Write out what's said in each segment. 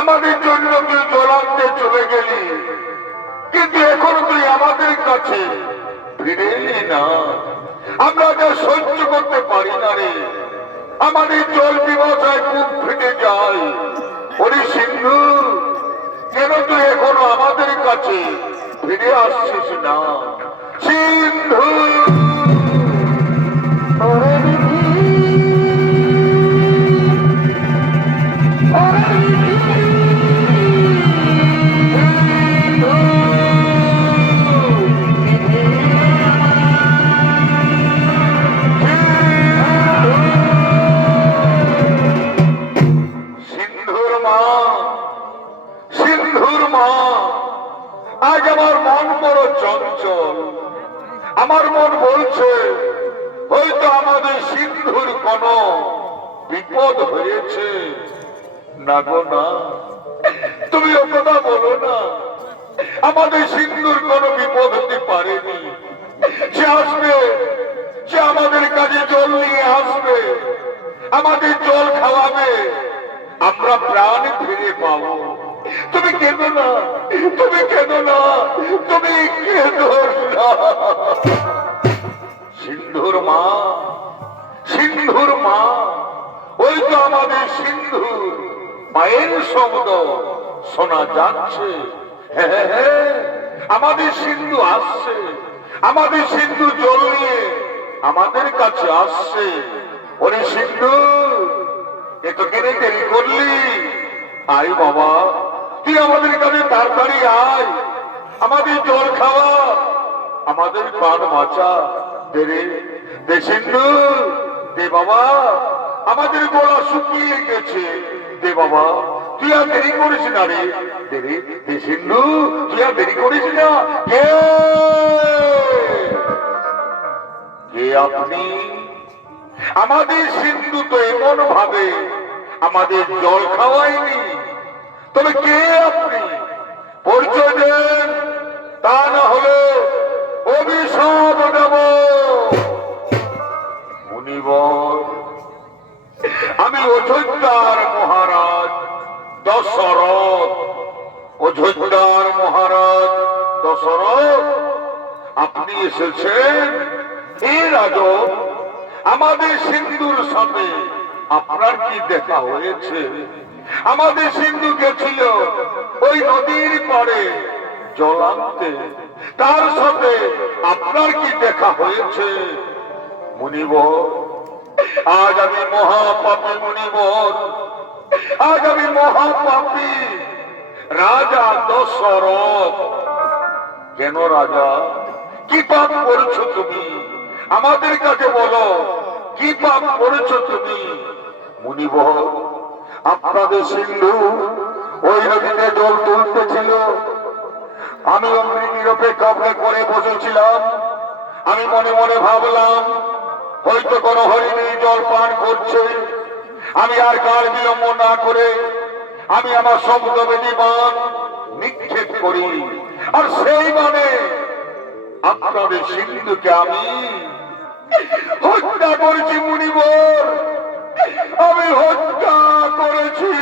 আমাদের জন্য তুই জল আনতে চলে গেলি, কিন্তু এখনো তুই আমাদের কাছে ফিরে এলি না। আমরা যা সহ্য করতে পারি না রে, আমাদের জল পিপাসায় বুক ফেটে যায়। ওরে সিন্ধু, কেন তুই এখনো আমাদের কাছে ফিরে আসছিস না? সিন্ধু আজ আমার মন বড় চঞ্চল। আমার মন বলছে হয়তো আমাদের সিন্ধুর কোন বিপদ হয়েছে। না গো না, তুমি ও কথা বলো না। আমাদের সিন্ধুর কোন বিপদ হতে পারেনি। সে আসবে, সে আমাদের কাছে জল নিয়ে আসবে, আমাদের জল খাওয়াবে, আমরা প্রাণ ফিরে পাবো। তুমি কেঁদো না, তুমি কেঁদো না, তুমি কেঁদো না। সিন্ধুর মা, সিন্ধুর মা, ওই তো আমাদের সিন্ধুর মায়ের শব্দ শোনা যাচ্ছে। হ্যাঁ হ্যাঁ, আমাদের সিন্ধু আসছে, আমাদের সিন্ধু জল নিয়ে আমাদের কাছে আসছে। ওরে সিন্ধু, এত কেনে দেরি করলি? আয় বাবা, তুই আমাদের কাছে তাড়াতাড়ি আয়, আমাদের জল খাওয়া, আমাদের প্রাণ বাঁচা। দে রে, দে সিন্ধু, দে বাবা, আমাদের গলা শুকিয়ে গেছে, দে বাবা, তুই আর দেরি করিস না রে। দে রে, দে সিন্ধু, তুই আর দেরি করিস না। কে আপনি? আমাদের সিন্ধু তো এমন ভাবে আমাদের জল খাওয়ায়নি। তবে কে আপনি? পরিচয় দেন, তা না হলে অভিশাপ দেব। মুনিবর, আমি অযোধ্যার মহারাজ দশরথ। অযোধ্যার মহারাজ দশরথ, আপনি এসেছেন? হে রাজন, আমাদের সিন্ধুর সাথে আপনার কি দেখা হয়েছে? আমাদের সিন্ধু গেছিল ওই নদীর পাড়ে জল আনতে, তার সাথে আপনার কি দেখা হয়েছে? মুনিবর, আজ আমি মহাপাপী। মুনিবর, আজ আমি মহাপাপী রাজা দশরথ। কেন রাজা, কি পাপ করেছো তুমি? আমাদের কাছে বলো, কি পাপ করেছো তুমি? মুনিবর, আপনাদের সিন্ধু ওই নদীতে জল তুলতেছিল, আমি অমনি নিরপেক্ষ করে বসেছিলাম। আমি মনে মনে ভাবলাম হয়তো কোনো হরিণী জল পান করছে। আমি আর কাল বিলম্ব না করে আমি আমার শব্দবেদী বাণ নিক্ষেপ করি, আর সেই বাণে আপনাদের সিন্ধুকে আমি হত্যা করেছি। মুনিবর, আমি হত্যা করেছি।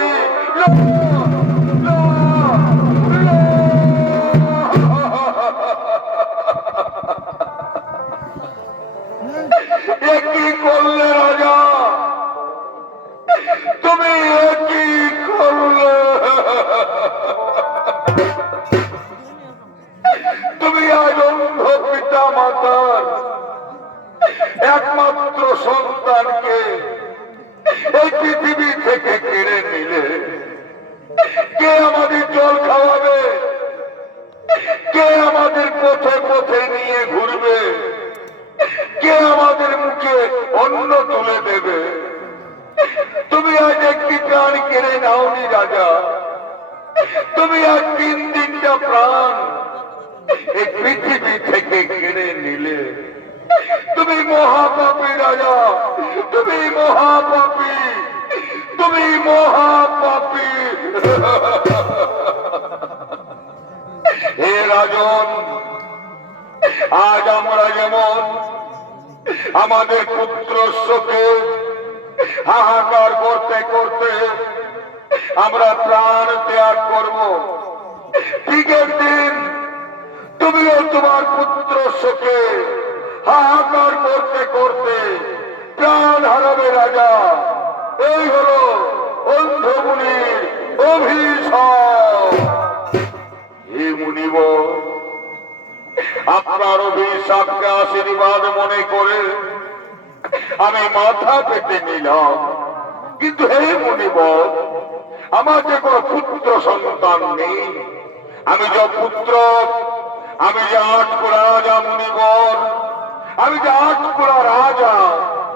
কি করলে রাজা, তুমি কি করলে? তুমি আজ অন্ধ পিতা মাতার একমাত্র সন্তানকে এই পৃথিবী থেকে কেড়ে নিলে। কে আমাদের জল খাওয়াবে? কে আমাদের পথে পথে নিয়ে ঘুরবে? কে আমাদের মুখে অন্ন তুলে দেবে? তুমি আজ একটি প্রাণ কেড়ে নাওনি রাজা, তুমি আজ 3টা প্রাণ এই পৃথিবী থেকে কেড়ে নিলে। তুমি মহাপাপী রাজা, তুমি মহাপাপী, তুমি মহাপাপী। হে রাজন, আজ আমরা যেমন আমাদের পুত্র শোকে হাহাকার করতে করতে আমরা প্রাণ ত্যাগ করব। ঠিক একদিন তুমিও তোমার পুত্র শোকে হাহাকার করতে করতে প্রাণ হারাবে রাজা। এই হলো অন্ধমুনির অভিশাপ। হে মুনিবর, আপনার অভিশাপকে আশীর্বাদ মনে করে আমি মাথা পেতে নিলাম। কিন্তু হে মুনিবর, আমার যে কোনো পুত্র সন্তান নেই। আমি যে পুত্র, আমি যে আটকুড়া রাজা মুনিবর, আমি যে আটকুড়া রাজা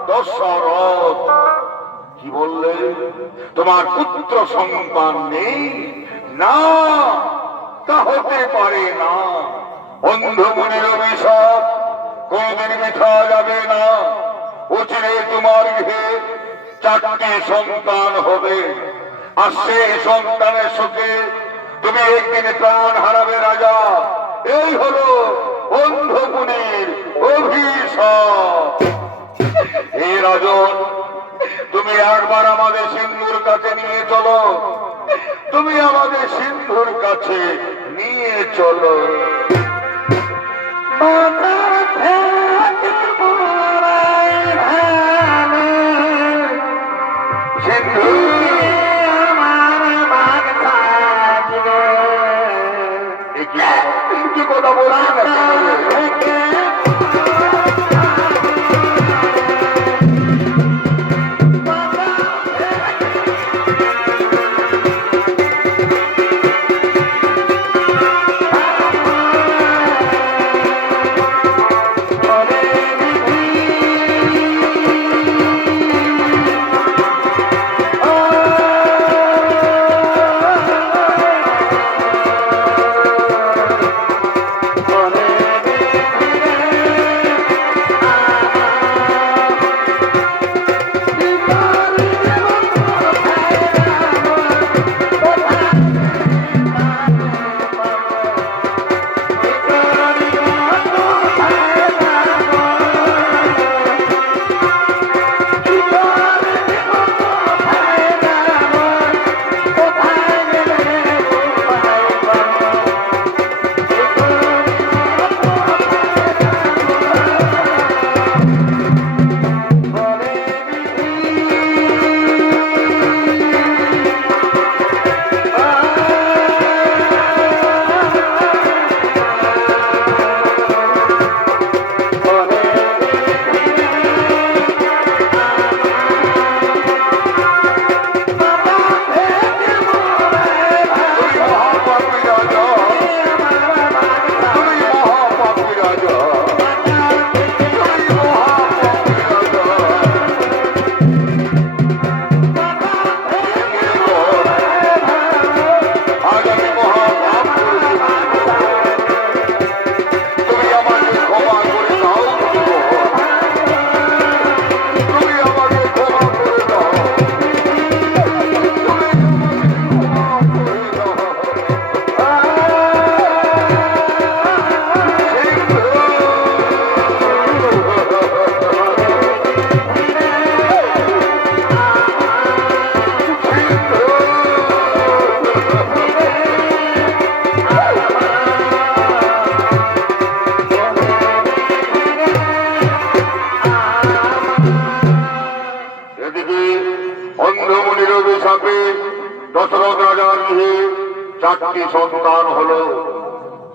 দশরথ। কি বললে? তোমার পুত্র সন্তান নেই? না, তা হতে পারে না। অন্ধমুনির অভিশাপ কোনদিন মিথ্যা যাবে না। অচিরে তোমার গৃহে 4টি সন্তান হবে, আর সেই সন্তানের সুখে তুমি একদিন প্রাণ হারাবে রাজা। এই হলো অন্ধমুনির অভিশাপ। হে রাজন, তুমি একবার আমাদের সিন্ধুর কাছে নিয়ে চলো। তুমি আমাদের সিন্ধুর কাছে নিয়ে চলো। সিন্ধু কি কথা বলছি না? দশরথ রাজার গৃহে 4টি সন্তান হল,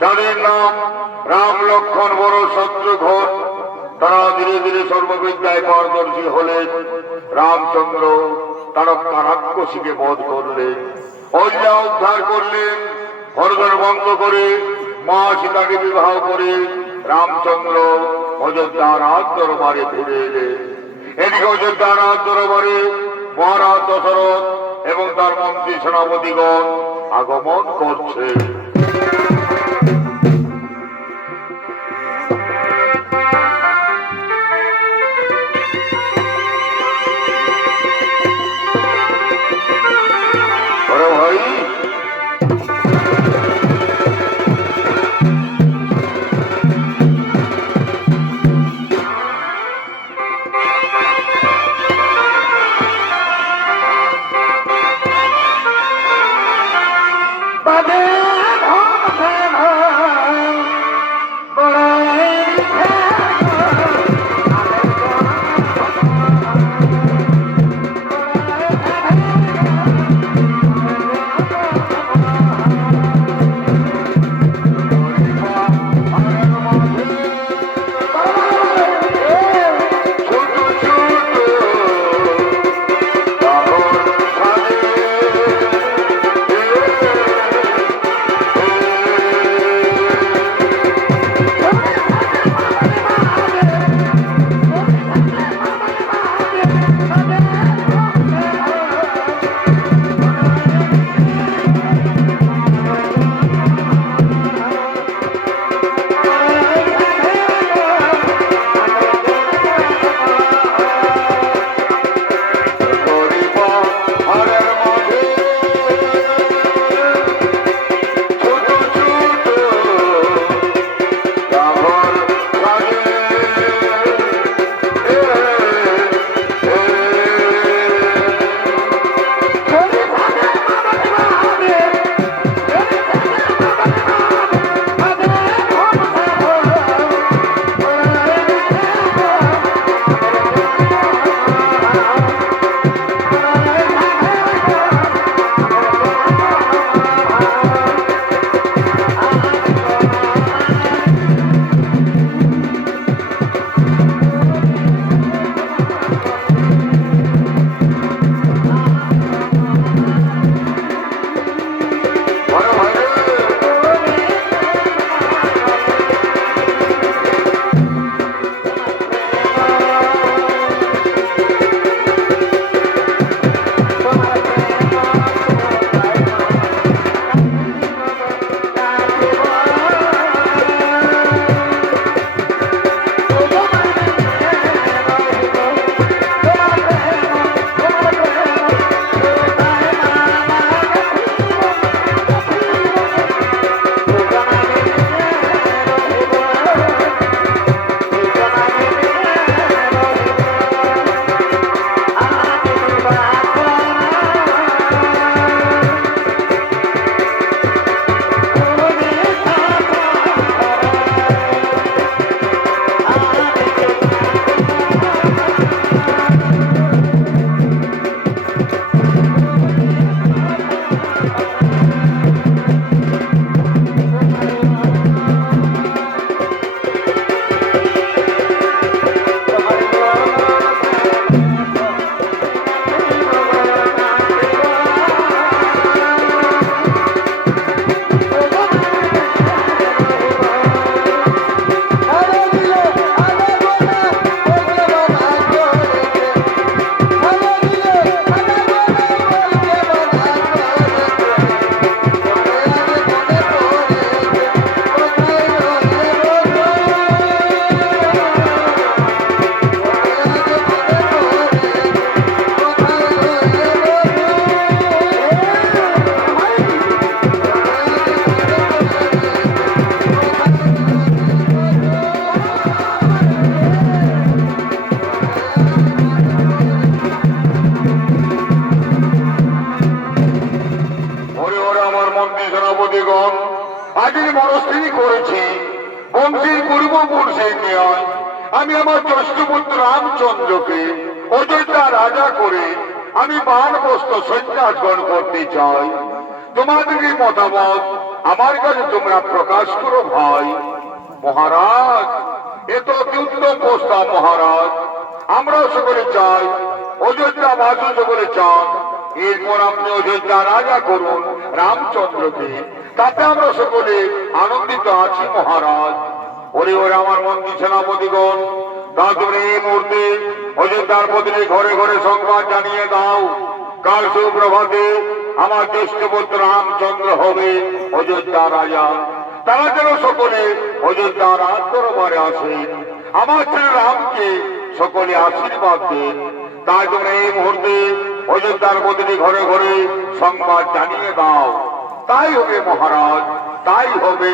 যাদের নাম রাম, লক্ষ্মণ, ভরত, শত্রুঘ্ন। তারা ধীরে ধীরে সর্ববিদ্যায় পারদর্শী হলেন। রামচন্দ্র তারকা রাক্ষসীকে বধ করলেন, অযোধ্যা উদ্ধার করলেন। হরধর বন্ধ করে মা সীতাকে বিবাহ করে রামচন্দ্র অযোধ্যার রাজ দরবারে ফিরে এলেন। এদিকে অযোধ্যার রাজ দরবারে মহারাজ দশরথ এবং তার মন্ত্রী সেনাপতিগণ আগমন করছে। ভাই, আজকে মনস্থির করেছি বংশের পূর্বপুরুষের নিয়ম আমি আমার জ্যেষ্ঠ পুত্র রামচন্দ্রকে অযোধ্যা রাজা করে আমি বানপ্রস্থ সন্ন্যাস গ্রহণ করতে চাই। তোমাদের মতামত আমার কাছে তোমরা প্রকাশ করো ভাই। মহারাজ, এ তো কি উত্তম প্রস্তাব মহারাজ। আমরাও সকলে চাই, অযোধ্যা বাসী সকলে চান, এরপর আপনি অযোধ্যা রাজা করুন রামচন্দ্রকে, তাতে আমরা সকলে আনন্দিত আছি মহারাজ। ওরে ওরে আমার মন্ত্রী সেনাপতিগণ, তা তোমরা এই মুহূর্তে অযোধ্যার বদলে ঘরে ঘরে সংবাদ জানিয়ে দাও, কাল সুপ্রভাতে আমার জ্যেষ্ঠ পুত্র রামচন্দ্র হবে অযোধ্যা রাজা। তারা যেন সকলে অযোধ্যা রাজ দরবারে আসেন, আমার ছেলে রামকে সকলে আশীর্বাদ দেন। তাই তোমরা এই মুহূর্তে অযোধ্যার বদলে ঘরে ঘরে সংবাদ জানিয়ে দাও। তাই হবে মহারাজ, তাই হবে।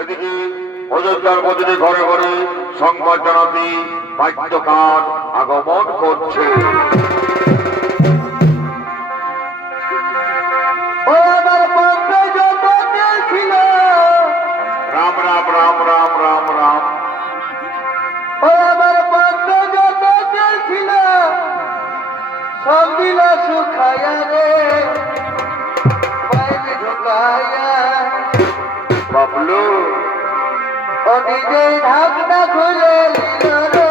এদিকে অযোধ্যার বদলে ঘরে ঘরে সংবাদ জানাতে বাদ্যকার আগমন করছে। রাম রাম রাম রাম রাম রাম। ও আমার পদ্ম যত ছিল সব দিল শুকায়া রে, বাইরে ঢুকায়া বাবলু ও নিজেই ঢাকনা খুলে নিল রে।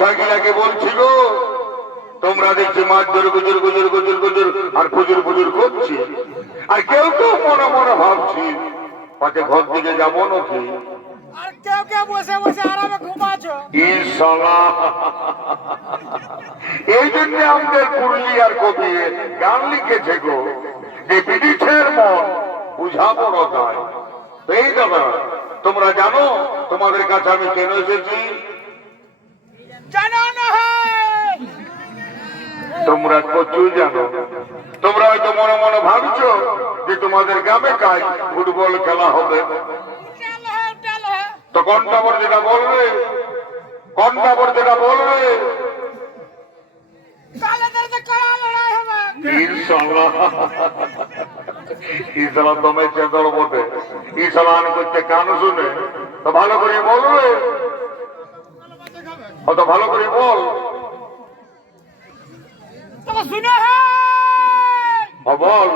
ছাগিলাকে বলছি গো, তোমরা দেখছি মাছ ধরে গুজর গুজর গুজর গুজর আর ফুজুর ফুজুর করছি, আর কেউ কেউ মনে মনে ভাবছি পাতে ঘর দিকে যাবো নাকি। আর কেউ কেউ বসে বসে আরামে ঘুমাছো। এই জন্য আমাদের পুরুলিয়ার কবি গান লিখেছে গো, যে বিদেশের মন বুঝা বড় দায়। এই দাদা, তোমরা জানো তোমাদের কাছে আমি কেন এসেছি? জানো না হয়? তোমরা প্রচুর জানো। তোমরা হয়তো মনে মনে ভাবছো যে তোমাদের গ্রামে কাজ ফুটবল খেলা হবে, উঠাল হ্যাঁ। তো কন্টাবর যেটা বলবে, কন্টাবর যেটা বলবে কালে দর্দ কড়া লড়াই হবে। ইসলাম দমে চেতর বটে, ইসলাম করতে কান শুনে তো ভালো করে বলবে, অত ভালো করে বল। তোকে শুনে হ্যাঁ। বল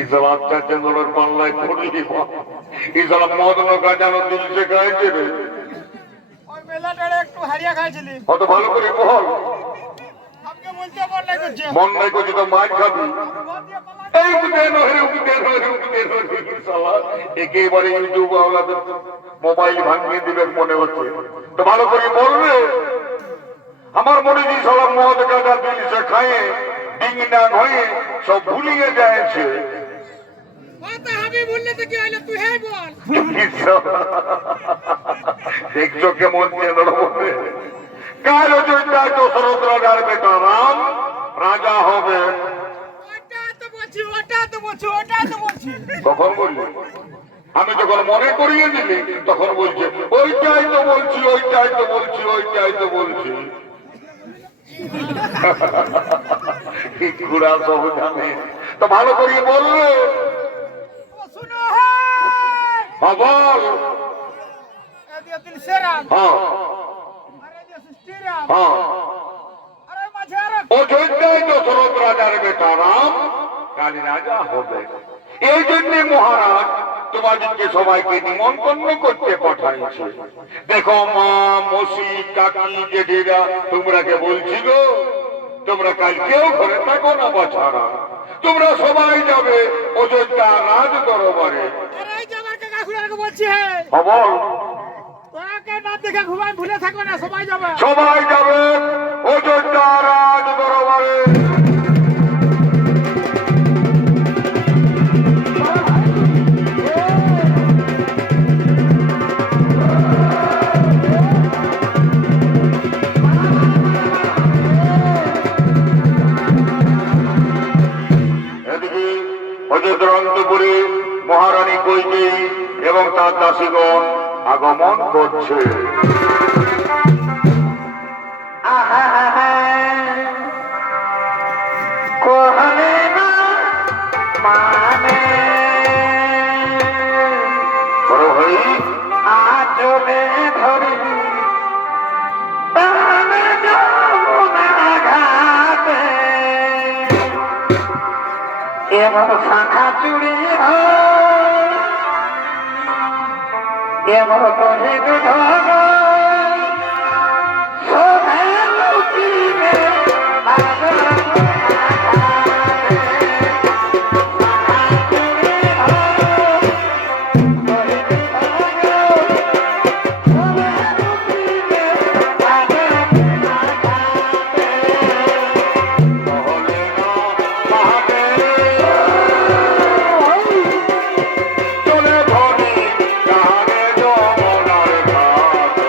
ইসলাম চাচেন্দ্রের পাল্লায় পড়লি, ইসলাম মদ নৌকা যেন দিল সে গাইছে রে, ওই মেলাটারে একটু হারিয়া খাইছিলি। অত ভালো করে বল। আমাকে বলতে মন নাই করছে। মন নাই করছি তো মাছ খাবি। এই উঠেন একেবারে ইউটিউব আওলাদের মোবাইল ভাঙিয়ে দিবে মনে হচ্ছে, তো ভালো করে বলবে। আমার মনে যে সব মদ গাঁজা দিল সে খায়ে ডিঙিনা হয়ে সব ভুলিয়ে যাচ্ছে। কথা আমি বললে তো কি হইলো, তুই হ্যাঁ বল। দেখছো কেমন চেনর বলবে, কাল অযোধ্যায় দশরথ রাজার বেটা রাম রাজা হবে। ওটা তো বলছি। কখন বললি? আমি যখন মনে করিয়ে দিলি তখন বলছে ওইটাই তো বলছি, ওইটাই তো বলছি, ওইটাই তো বলছি। ঘুরা সব জানে, তো ভালো করিয়ে বললো। শুনো হ্যাঁ। বল। এদিকে দিল সেরাম। হ্যাঁ আরে এদিকে শ্রীরাম। হ্যাঁ, আরে মাঝে আরে অযোধ্যায় দশরথ রাজার বেটা রাম কালী রাজা হবে। এই জন্য মহারাজ তোমাদেরকে সবাইকে নিমন্ত্রণ করতে পাঠাইছে। দেখো মা, মসি, কাকি, জেঠিরা তোমরাকে বলছি গো, তোমরা কাল কেউ ঘরে থাকো না বাছারা, তোমরা সবাই যাবে অযোধ্যা রাজ দরবারে। আরে এই যে আমার কাকা খুড়াকে বলছি হ্যাঁ। বল। তোকে না দেখে ঘুমাই ভুলে থাকো না, সবাই যাবে। সবাই যাবে অযোধ্যা রাজ দরবারে। এদিকে অযোধ্যার অন্তপুরে মহারানী কৈকেয়ী এবং তার দাসীগণ আগমন করছে। কোহলে না মানে বড় ভাই আচলে ধরবি তাহলে যমুনা ঘাটে এমন শাখা চুড়ি হয় এমন কহে ধর সবে লুকিবে চলে ধরি কাহারে যমুনার ঘাটে।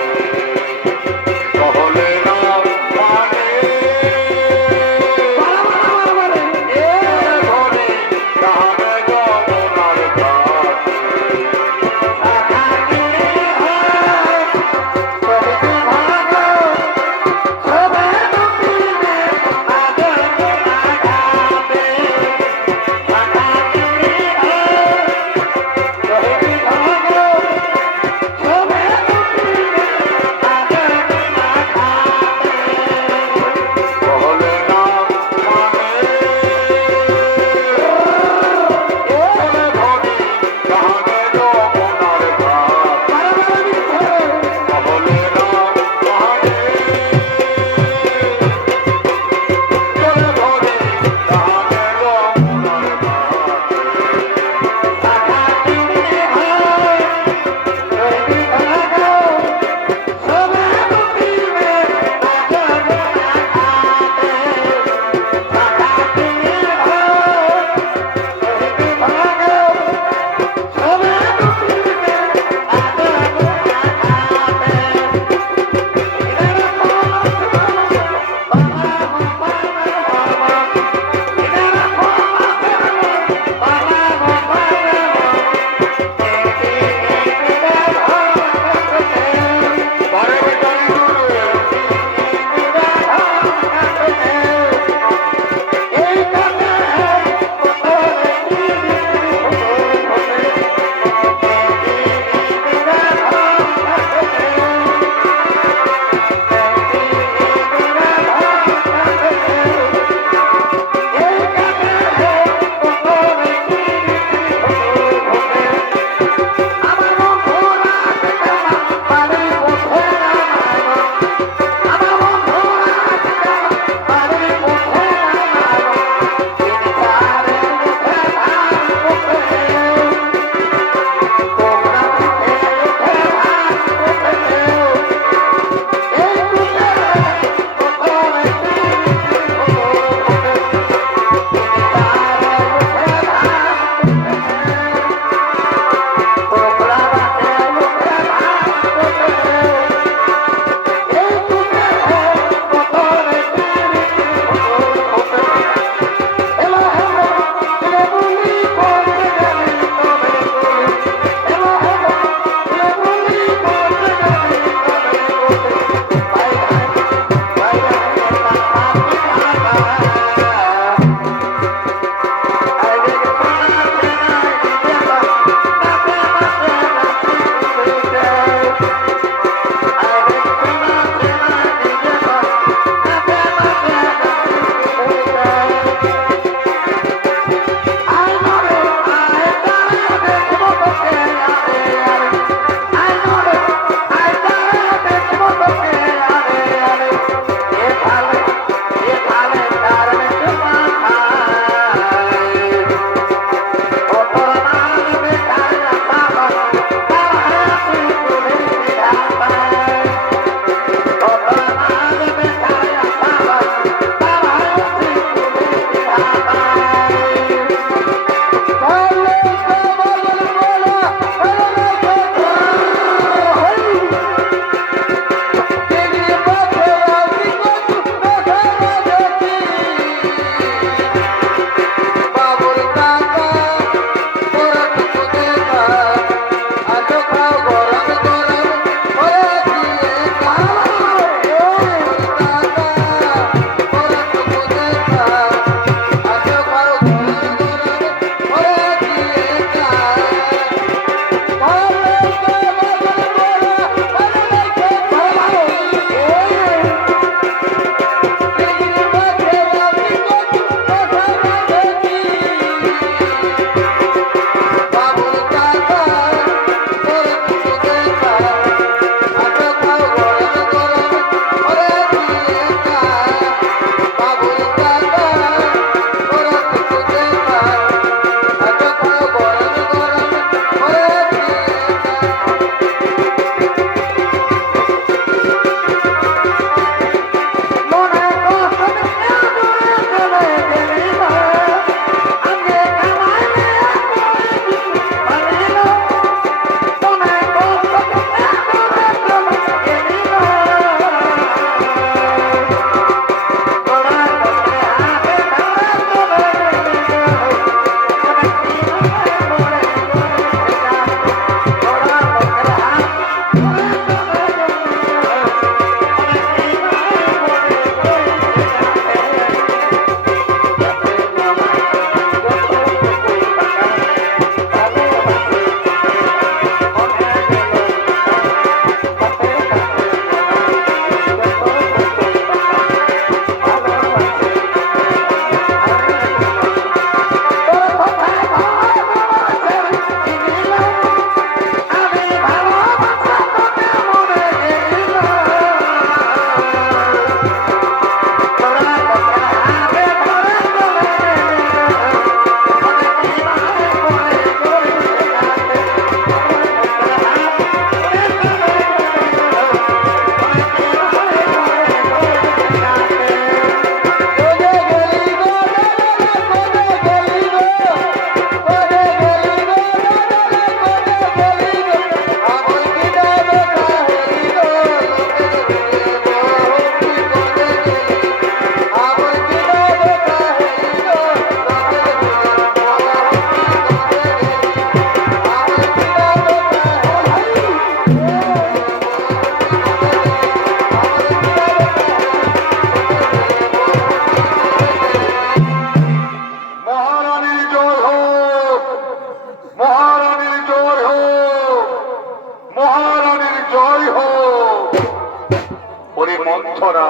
মন্থরা,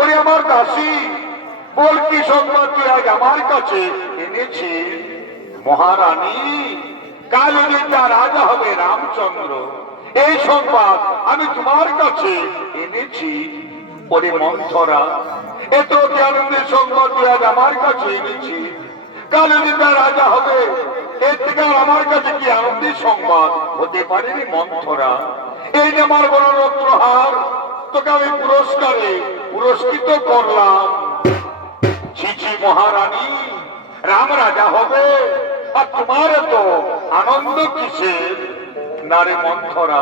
ওরে আমার দাসী, বল কি সংবাদ তুই আজ আমার কাছে এনেছি? মহারানী, কাল অযোধ্যা রাজা হবে রামচন্দ্র, এই সংবাদ আমি তোমার কাছে এনেছি। ওরে মন্থরা, এত আনন্দের সংবাদ তুই আজ আমার কাছে এনেছি, কাল অযোধ্যা রাজা হবে, এর থেকে আর আমার কাছে কি আনন্দের সংবাদ হতে পারে রে মন্থরা? এই যে আমার বড় রত্নহার, তোকে আমি পুরস্কারে পুরস্কৃত করলাম। ছিছি মহারানী, রাম রাজা হবে আর তোমার তো আনন্দ কিসের? না রে মন্থরা,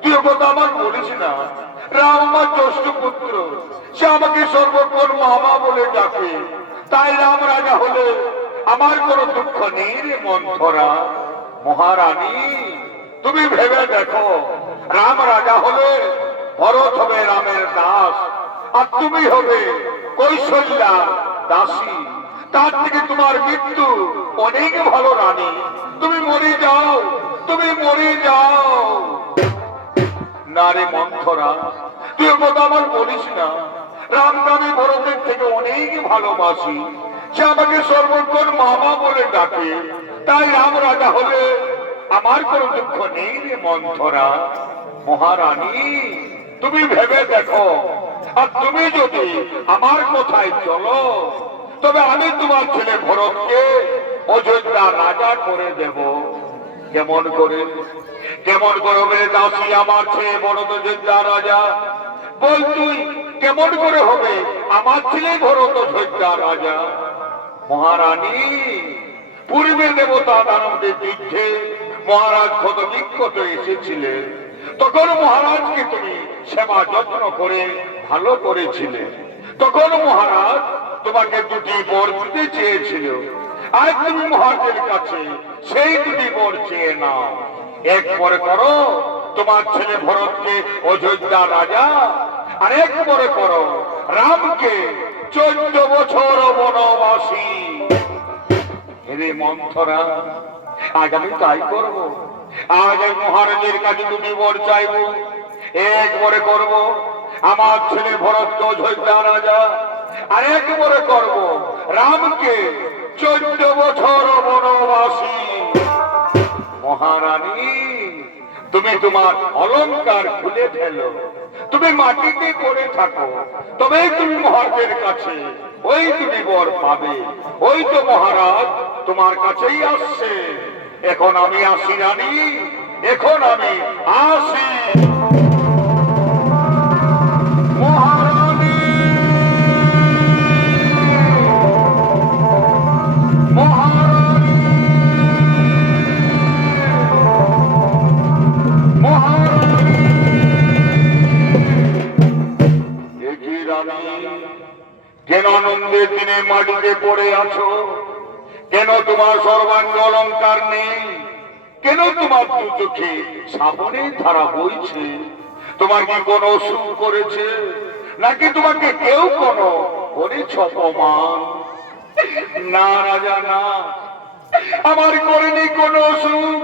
তুই ও কথা আমার বলিস না। রাম আমার জ্যেষ্ঠ পুত্র, সে আমাকে সর্বক্ষণ মামা বলে ডাকে, তাই রাম রাজা হলে আমার কোনো দুঃখ নেই রে মন্থরা। মহারানী, তুমি ভেবে দেখো, রাম রাজা হলে ভরত হবে রামের দাস, আর তুমি হবে কৌশল্যার দাসী। তার থেকে তোমার মৃত্যু অনেক ভালো রানী, তুমি মরে যাও, তুমি মরে যাও। না রে মন্থরা, তুই ও কথা আমার বলিস না। রামকে আমি ভরতের থেকে অনেক ভালোবাসি, সে আমাকে সর্বক্ষণ মামা বলে ডাকে, তাই রাম রাজা হলে আমার কোনো দুঃখ নেই রে মন্থরা। মহারানী, তুমি ভেবে দেখো, আর তুমি যদি আমার কথায় চলো, তবে আমি তোমার ছেলে ভরতকে অযোধ্যা রাজা করে দেব। কেমন করে, কেমন করবে দাসী আমার ছেলে ভরত অযোধ্যা রাজা? বল তুই, কেমন করে হবে আমার ছেলে ভরত অযোধ্যা রাজা? মহারানী, পূর্বে দেবতা দানবদের যুদ্ধে মহারাজ কত বিক্ষত এসেছিলেন, তখন মহারাজকে তুমি সেবা যত্ন করে ভালো করেছিলে। তখন মহারাজ তোমাকে দুটি বর দিতে চেয়েছিল, আজ তুমি মহারাজের কাছে সেই দুটি বর চেয়ে নাও। এক পরে করো তোমার ছেলে ভরতকে অযোধ্যা রাজা, আর এক পরে করো রামকে 14 বছর বনবাসী। হে মন্থরা, আজ আমি তাই করব। আজ মহারাজের কাছে দুটি বর চাইব, এক পরে করব আমার ছেলে ভরতকে অযোধ্যা রাজা, আর এক পরে করব রামকে 14 বছর বনবাসী। মহারানী, তুমি তোমার অলংকার খুলে ফেলো, তুমি মাটিতে পড়ে থাকো, তবেই তুমি মহারাজের কাছে ওই দুটি বর পাবে। ওই তো মহারাজ তোমার কাছেই আসছে। এখন আমি আসি রানী, এখন আমি আসি। মহারানী, মহারানী, মহারানী। একি রানী, কেন আনন্দের দিনে মাটিতে পড়ে আছো? কেন তোমার সর্বাঙ্গ অলঙ্কার নেই? কেন তোমার দু চোখে সাবনের ধারা বইছে? তোমার কি কোনো অসুখ করেছে, নাকি তোমাকে কেউ কোনো করেছে অপমান? না রাজা না, আমার করেনি কোনো অসুখ,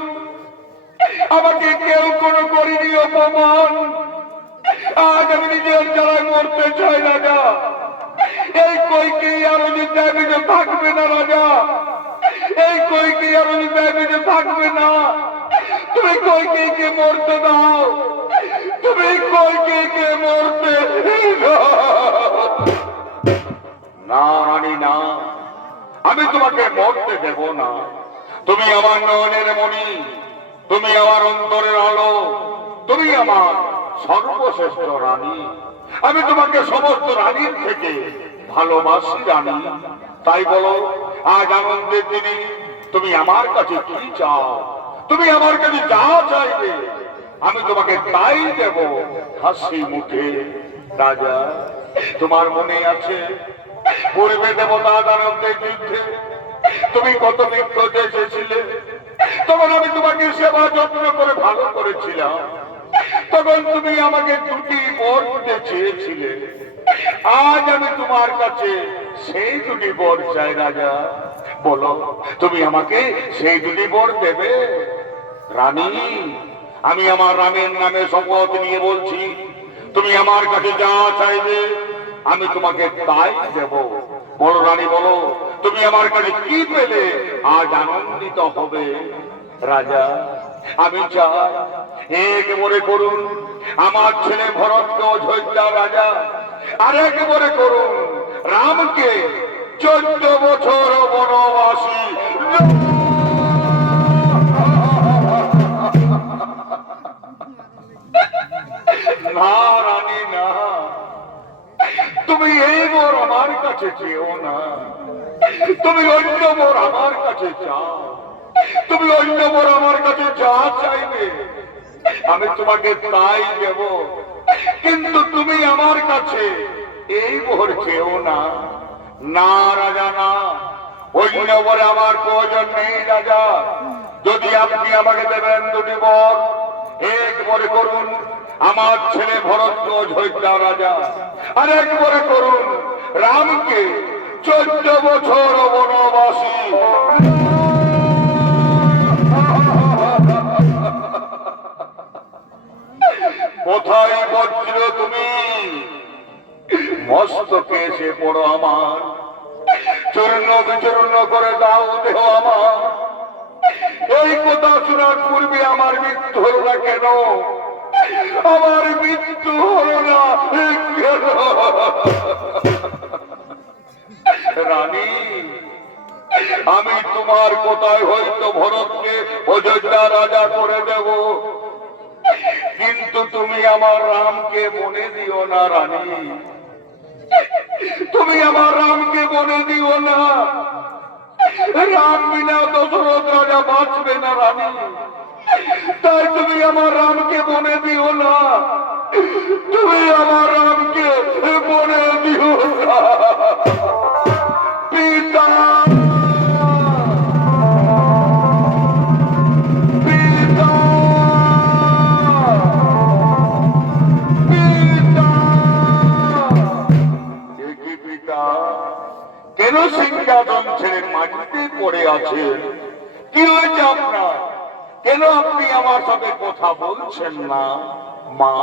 আমাকে কেউ কোনো করেনি অপমান। আজ আমি নিজের জ্বালায় মরতে চাই রাজা। এই কইকে আর অযোধ্যায় বেঁচে থাকবে না রাজা, এই কইকে আর অযোধ্যায় বেঁচে থাকবে না। তুমি কইকে মরতে দাও, তুমি কইকে মরতে না রানী না, আমি তোমাকে মরতে দেব না। তুমি আমার নয়নের মণি, তুমি আমার অন্তরের আলো, তুমি আমার সর্বশ্রেষ্ঠ রানী। আমি তোমাকে সমস্ত রানীর থেকে ভালোবাসি রানী। তাই বলো, আজ আনন্দের দিনে তুমি আমার কাছে কি চাও? তুমি আমার কাছে যা চাইবে আমি তোমাকে তাই দেব হাসি মুখে। রাজা, তোমার মনে আছে পূর্বে দেবতা দানবদের যুদ্ধে তুমি কত বিক্ষত এসেছিলে? তখন আমি তোমাকে সেবা যত্ন করে ভালো করেছিলাম। তখন তুমি আমাকে দুটি বর দিতে চেয়েছিলে। আজ আমি তোমার কাছে সেই দুটি বর চাই রাজা। বলো, তুমি আমাকে সেই দুটি বর দেবে? রানী, আমি আমার রামের নামে শপথ নিয়ে বলছি, তুমি আমার কাছে যা চাইবে আমি তোমাকে তাই দেব। বলো রানী, বলো তুমি আমার কাছে কি পেলে আজ আনন্দিত হবে? রাজা, আমি চাই এক মনে করুন আমার ছেলে ভরতকে অযোধ্যা রাজা, আর এক মনে করুন রামকে 14 বছর বনবাসী। না রানী না, তুমি এই বর আমার কাছে চেও না, তুমি অন্য বর আমার কাছে চাও। তুমি অন্য বর আমার কাছে যা চাইবে আমি তোমাকে তাই দেব, কিন্তু তুমি আমার কাছে এই বর চেও না। না রাজা না, অন্য বরে আমার প্রয়োজন নেই রাজা। যদি আপনি আমাকে দেবেন 2টি বর, এক বরে করুন আমার ছেলে ভরত অযোধ্যা রাজা, আর এক বরে করুন রামকে 14 বছর বনবাসী। কোথায় বজ্র তুমি? মস্তকে এসে পড়ো আমার, চূর্ণ বিচূর্ণ করে দাও দেহ আমার। এই কথা শোনার পূর্বে আমার মৃত্যু হলো না কেন? আমার মৃত্যু হলো না কেন? রানী, আমি তোমার কথায় হয়তো ভরতকে অযোধ্যা রাজা করে দেব, কিন্তু তুমি আমার রামকে বনে দিও না রানী। তুমি আমার রামকে বনে দিও না। রাম বিনা দশরথ রাজা বাঁচবে না রানী, তাই তুমি আমার রামকে বনে দিও না। তুমি আমার রামকে বনে দিও না। পিতা, পিতা, পিতা। কি পিতা? কেন সিংহাসন ছেড়ে মাটিতে পড়ে আছেন? কি হয়েছে আপনার? কেন আপনি আমার সাথে কথা বলছেন না? মা,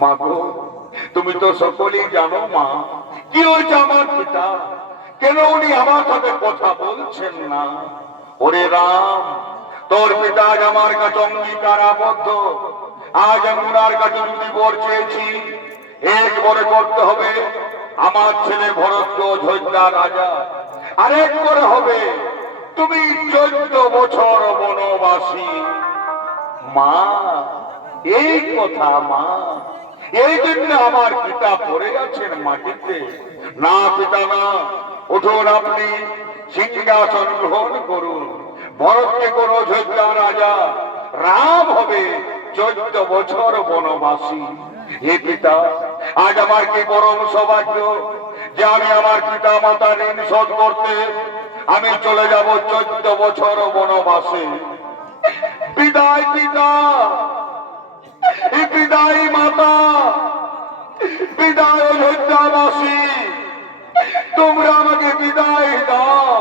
মা গো, তুমি তো সকলেই জানো মা, কি হয়েছে আমার পিতা? কেন উনি আমার সাথে কথা বলছেন না? ওরে রাম, তোর পিতা আজ আমার কাছে অঙ্গীকার আবদ্ধ। আজ আমি ওনার কাছে 2টি বর চেয়েছি, এক বরে করতে হবে আমার ছেলে ভরতকে অযোধ্যা রাজা, আরেক করে হবে তুমি 14 বছর বনবাসী। মা, এই কথা মা, এই জন্য আমার পিতা পড়ে আছেন মাটিতে। না পিতা না, উঠুন আপনি সিংহাসন গ্রহণ করুন, ভরতকে কোন অযোধ্যা রাজা, রাম হবে 14 বছর বনবাসী। হে পিতা, আজ আমার কি পরম সৌভাগ্য যে আমি আমার পিতা মাতা ঋণ শোধ করতে আমি চলে যাব 14 বছর বনবাসে। বিদায় পিতা, বিদায় মাতা, বিদায় অযোধ্যাবাসী, তোমরা আমাকে বিদায় দাও।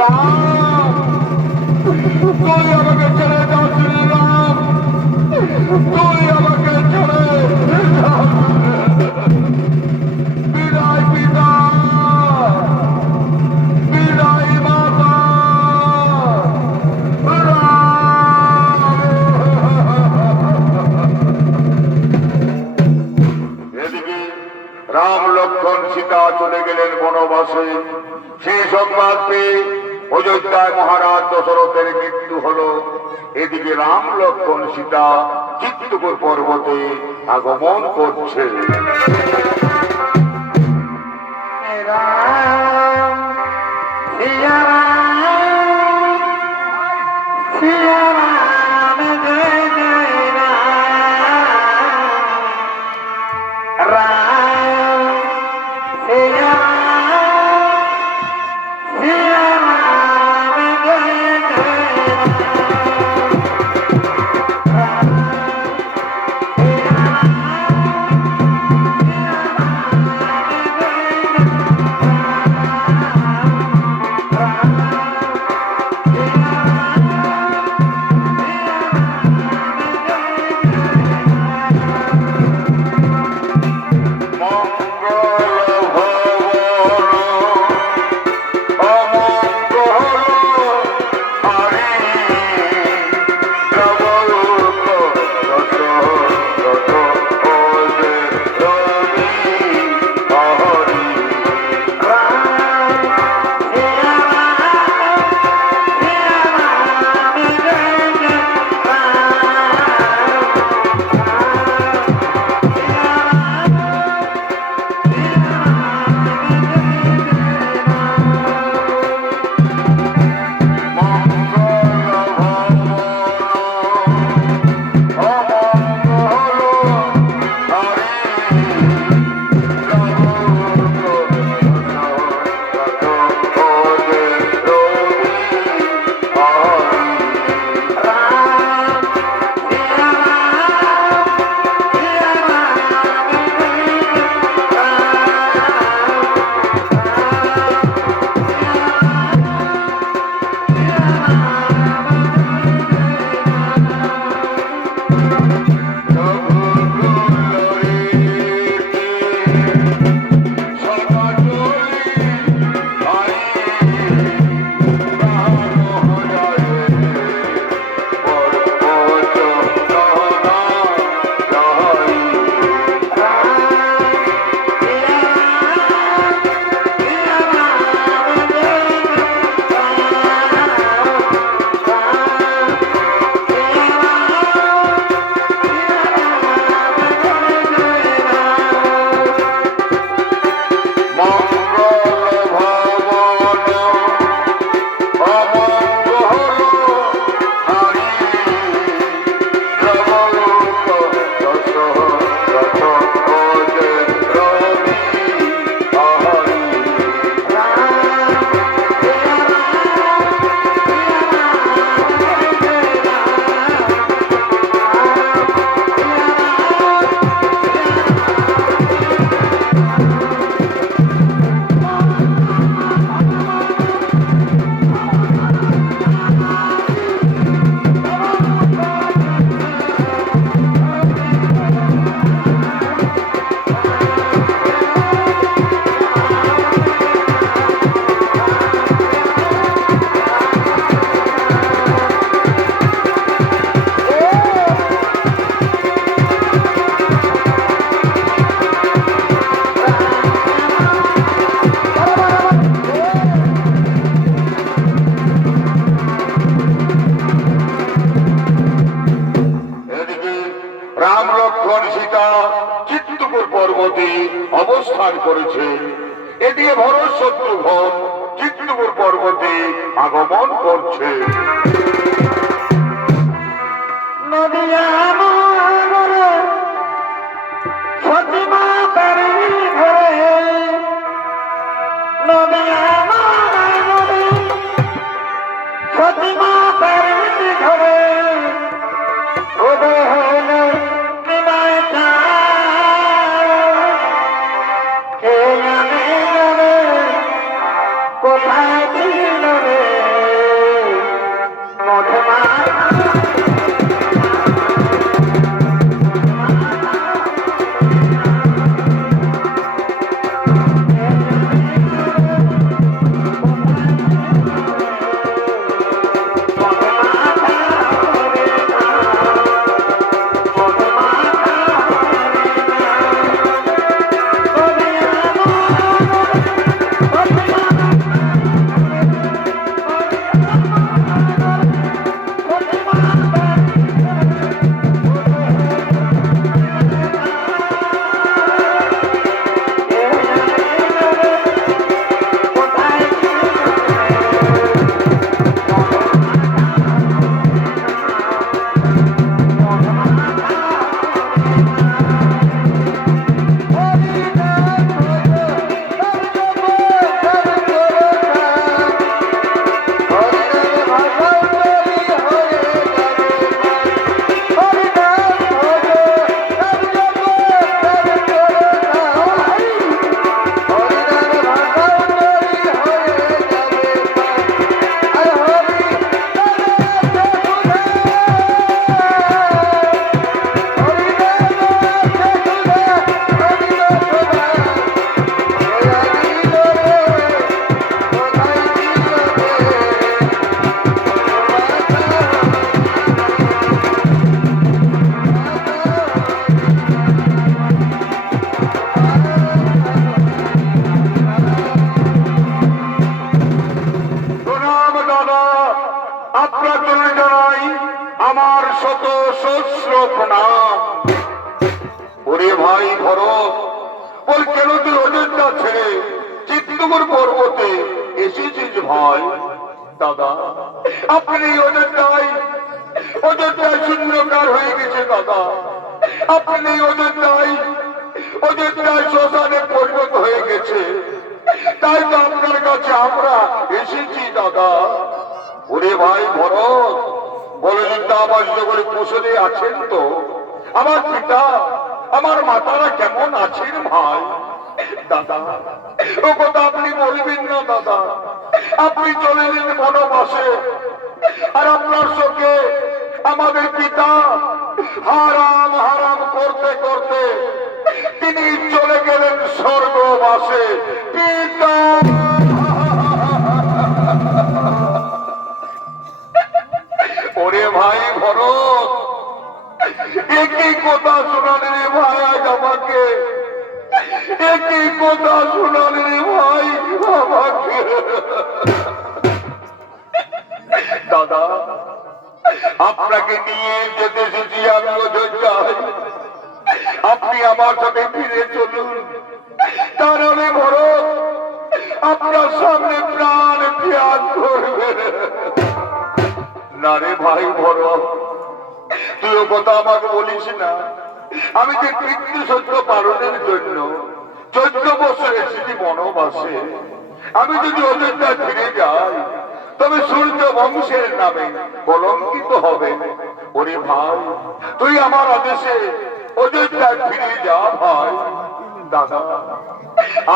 রাম, তুই আমাকে ছেড়ে যাচ্ছিস রাম, তুই আমাকে ছেড়ে বিদায় পিতা, বিদায় মাতা। এদিকে রাম লক্ষ্মণ সীতা চলে গেলেন বনবাসে। সেই সংবাদ পেয়ে অযোধ্যায় মহারাজ দশরথের মৃত্যু হলো। এদিকে রাম লক্ষ্মণ সীতা চিত্রকূট পর্বতে আগমন করছে। রাম, সিয়া রাম, সিয়া রাম, জয় জয় রাম। রাম, সিয়া রাম, সিয়া রাম, জয় জয় রাম। পর্বতে অবস্থান করেছেন। এদিকে ভরত শত্রুঘ্ন চিত্রকূট পর্বতে আগমন করছে। নদিয়া মহানগরে সতীমা তারি ঘরে, নদিয়া মহানগরে সতীমা তারি ঘরে উদয় হইল নিমায় চাঁদ। কে জানে রে কোথায় ছিল রে মধুমা। প্রণাম দাদা, আপনার জন্য জানাই আমার শত সহস্র প্রণাম। ওরে ভাই ভরত, বল কেন তুই অযোধ্যা ছেড়ে চিত্রকূট পর্বতে এসেছিস ভাই? দাদা, আপনি অযোধ্যায় অযোধ্যায় শূন্যকার হয়ে গেছে দাদা। আপনি অযোধ্যায় শ্মশানে পরিণত হয়ে গেছে। তাই তো আপনার কাছে আমরা এসেছি দাদা। ওরে ভাই ভরত, বলে আমার করে কুশলে আছেন তো? আমার পিতা আমার মাতারা কেমন আছেন ভাই? দাদা, ও কথা আপনি বলবেন না দাদা। আপনি চলে গেলেন বনবাসে, আর আপনার চোখে আমাদের পিতা হারাম হারাম করতে করতে তিনি চলে গেলেন স্বর্গবাসে। পিতা, ওরে ভাই ভরত, একই কথা শোনালে রে ভাই আজ আমাকে, একই কথা শোনালে রে ভাই আমাকে। দাদা, আপনাকে নিয়ে যেতে এসেছি আমি অযোধ্যায়। আপনি আমার সাথে ফিরে চলুন, তার আমি ভরত আপনার সামনে প্রাণ ত্যাগ করবে। না রে ভাই ভরত, তুই ও কথা আমাকে বলিস না। আমি যে মৃত্যু সত্য পালনের জন্য 14 বছর এসেছি বনবাসে। আমি যদি অযোধ্যায় ফিরে যাই তবে সূর্য বংশের নামে কলঙ্কিত হবে। ওরে ভাই, তুই আমার আদেশে অযোধ্যায় ফিরে যা ভাই। দাদা,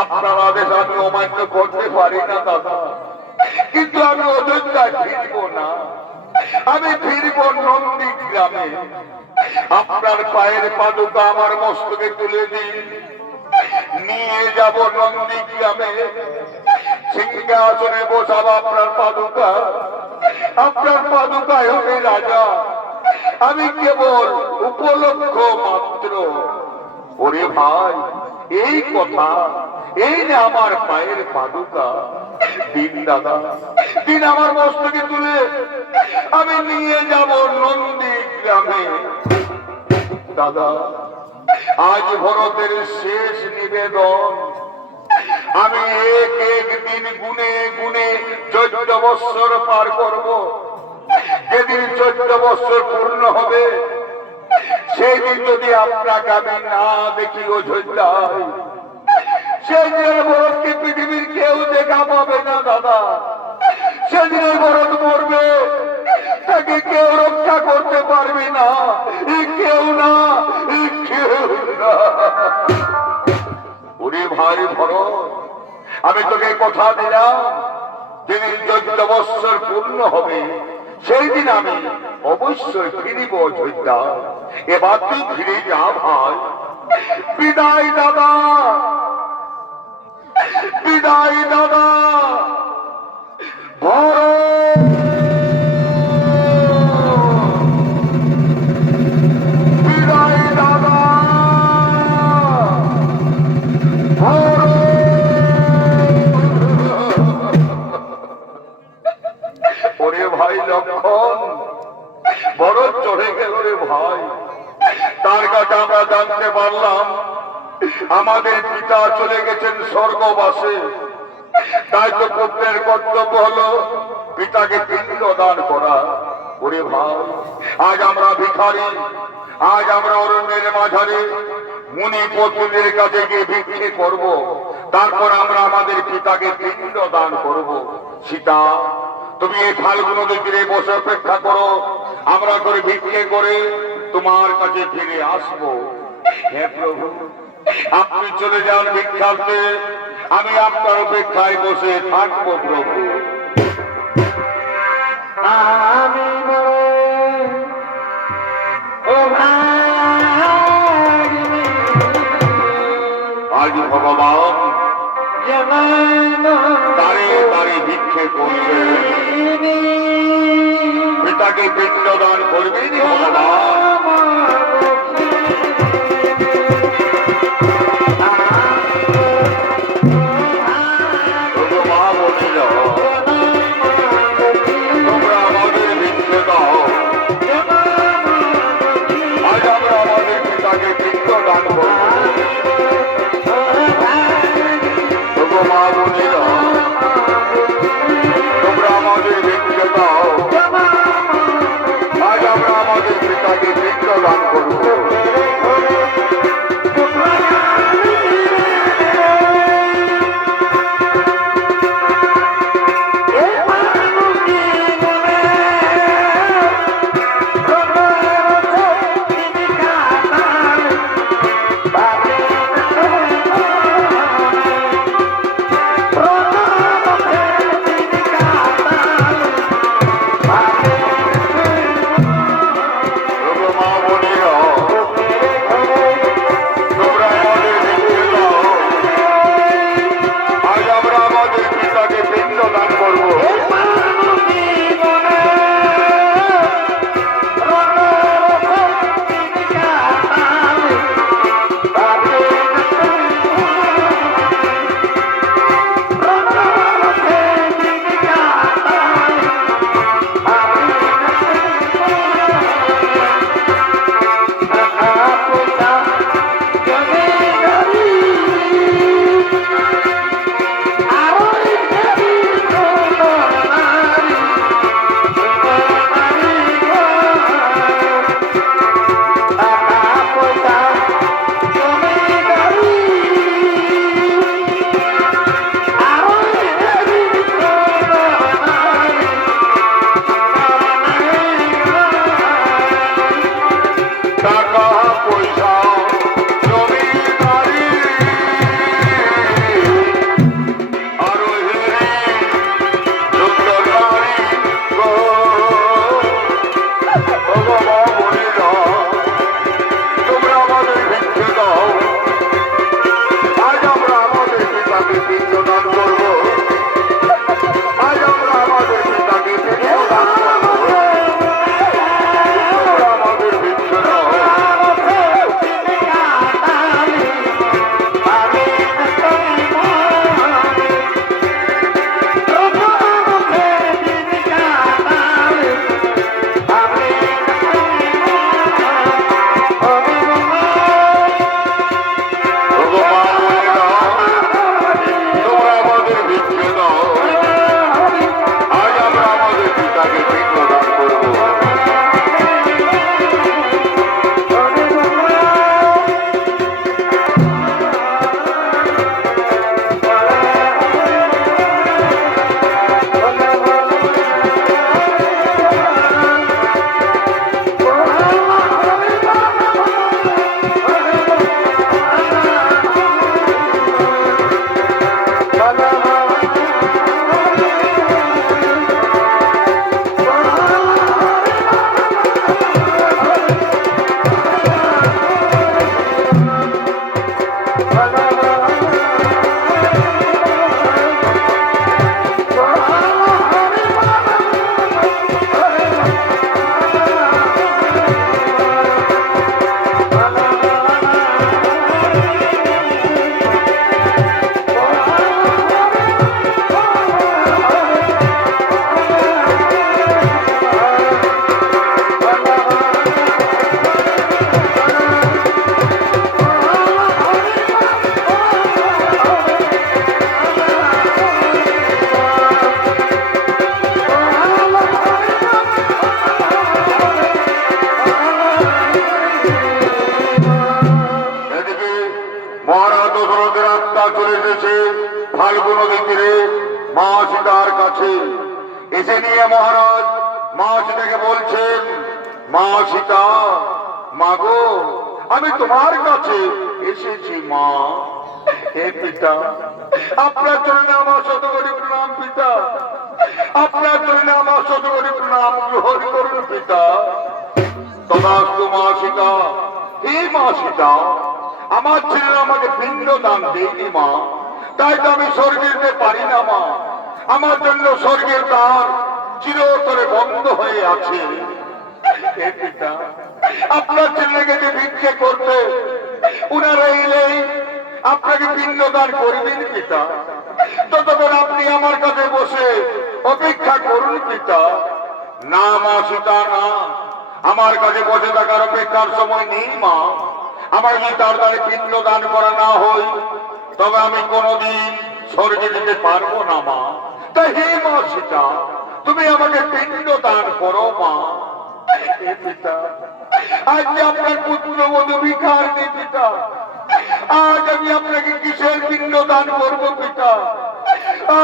আপনার আদেশ আমি অমান্য করতে পারি না দাদা, কিন্তু আমি অযোধ্যায় ফিরব না। আমি ফিরব নন্দী গ্রামে। আপনার পায়ের পাদুকা আমার মস্তকে তুলে দিন, নিয়ে যাব নন্দী গ্রামে। সিংহাসনে বসাব আপনার পাদুকা, আপনার পাদুকায় হবে রাজা। আমি কেবল উপলক্ষ মাত্র। ওরে ভাই, এই কথা, এই যে আমার পায়ের পাদুকা, দিন দাদা, দিন আমার মস্তকে তুলে আমি নিয়ে যাব নন্দী গ্রামে। দাদা, আজ ভরতের শেষ নিবেদন। আমি এক এক দিন গুনে গুনে 14 বৎসর পার করব। যেদিন 14 বৎসর পূর্ণ হবে সেই দিন যদি আপনাকে আমি না দেখি অযোধ্যায়, সেই দিনের ভরতকে পৃথিবীর কেউ দেখা পাবে না দাদা। সেদিনের ভরত মরবে, তাকে কেউ রক্ষা করতে পারবে না, কেউ না, কেউ না। ওরে ভাই ভরত, আমি তোকে কথা দিলাম যেদিন 14 বৎসর পূর্ণ হবে সেই দিন আমি অবশ্যই ফিরিব অযোধ্যা। এবার তুই ফিরে যা ভাই। বিদায় দাদা, বিদায় দাদা। ভরত, বিদায় দাদা। ওরে ভাই লক্ষণ, ভরত চলে গেল রে ভাই। তার কাছে আমরা জানতে পারলাম আমাদের পিতা চলে গেছেন স্বর্গবাসে। তাই তো পুত্রের কর্তব্য হলো পিতাকে পিণ্ড দান করা। ওরে ভাই, আজ আমরা ভিখারি, আজ আমরা অরণ্যের মাঝারে মুনি পত্নীদের কাছে গিয়ে ভিক্ষে করব, তারপর আমরা আমাদের পিতাকে পিণ্ড দান করব। সীতা, তুমি এই ফাল্গুন নদীর তীরে বসে অপেক্ষা করো, আমরা করে ভিক্ষে করে তোমার কাছে ফিরে আসবো। হে প্রভু, আপনি চলে যান ভিক্ষার্থে, আমি আপনার অপেক্ষায় বসে থাকবো প্রভু। আমি ও ভাগিনী, আজ ভগবান জনম তারে তারে ভিক্ষে করছে, পিতাকে পিণ্ড দান করবেন ভগবান। মা বলিল তোমরা আমাদের ভিক্ষে দাও, আজ আমরা আমাদের পিতাকে পিণ্ড দান করব। মা বলিল তোমরা আমাদের ভিক্ষে দাও, আজ আমরা আমাদের পিতাকে পিণ্ড দান করব। ওগো মা বলে দাও, তোমরা আমাদের ভিক্ষে দাও, আজ আমরা আমাদের পিতাকে পিণ্ডদান করবো। মহারাজ দশরথের আত্মা চলে এসেছে ফাল্গু নদী তীরে মা সীতার কাছে। এসে নিয়ে মহারাজ মা সীতাকে বলছেন, মা সীতা, মা গো, আমি তোমার কাছে এসেছি মা। হে পিতা, আপনার চরণে আমার শতকোটি প্রণাম পিতা, আপনার চরণে আমার শতকোটি প্রণাম গ্রহণ করুন পিতা। তথাস্তু মা সীতা। হে মা সীতা, আমার ছেলেরা আমাকে পিণ্ড দান দেয়নি মা, তাই তো আমি স্বর্গে যেতে পারি না মা। আমার জন্য স্বর্গের দ্বার চিরতরে বন্ধ হয়ে আছে। হে পিতা, আপনার ছেলেকে যে ভিক্ষে করতে উনারা এলেই আপনাকে পিণ্ড দান করবেন পিতা। ততক্ষণ আপনি আমার কাছে বসে অপেক্ষা করুন পিতা। না মা সীতা, না, আমার কাছে বসে থাকার অপেক্ষার সময় নেই মা। আমার যদি তার দ্বারা পিণ্ড দান করা না হয় তবে আমি কোনোদিন স্বর্গে যেতে পারবো না মা। তাই হে মা সীতা, তুমি আমাকে পিণ্ড দান করো মা। হে পিতা, আজ যে আপনার পুত্র বধূ ভিখার নেই পিতা, আজ আমি আপনাকে কিসের পিণ্ড দান করবো পিতা?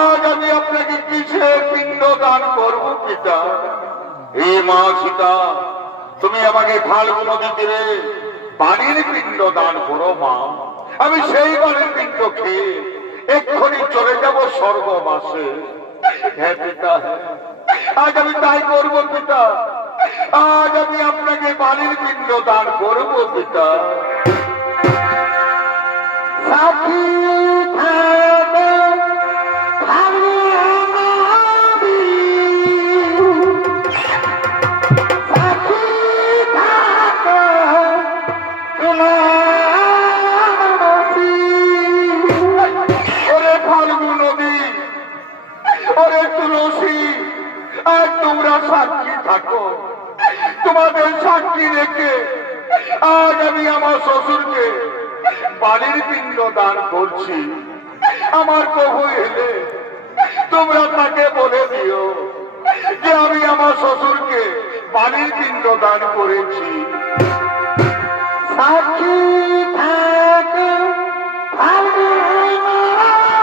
আজ আমি আপনাকে কিসের পিণ্ড দান করবো পিতা? হে মা সীতা, তুমি আমাকে ফাল্গু নদী তীরে পানির পিণ্ড দান করো মা। আমি সেই পানির পিণ্ড খেয়ে এক্ষুনি চলে যাব স্বর্গবাসে। হ্যাঁ পিতা, হ্যাঁ, আজ আমি তাই করবো পিতা। আজ আমি আপনাকে পানির পিণ্ড দান করবো পিতা। সাথী থাকো সাক্ষী থাকো, তোমাদের সাক্ষী রেখে আজ আমি আমার শ্বশুরকে বালির পিণ্ড দান করছি। আমার প্রভু এলে তোমরা তাকে বলে দিও যে আমি আমার শ্বশুরকে বালির পিণ্ড দান করেছি। সাক্ষী থাকো সাক্ষী থাকো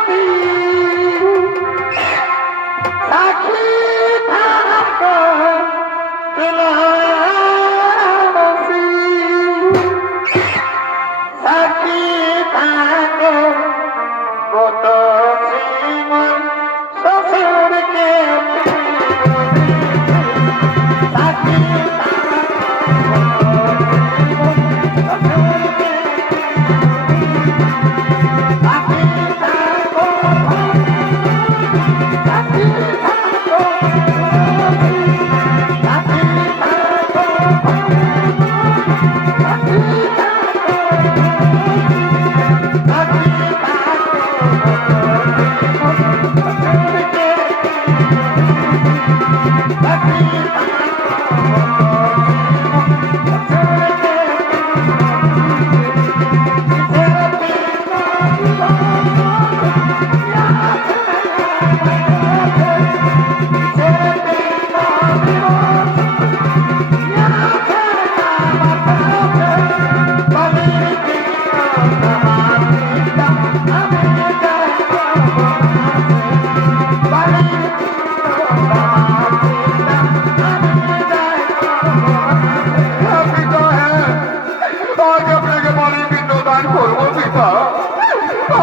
সাক্ষী থাকো কত শ্রীমন শ্বশুরকে সাক্ষী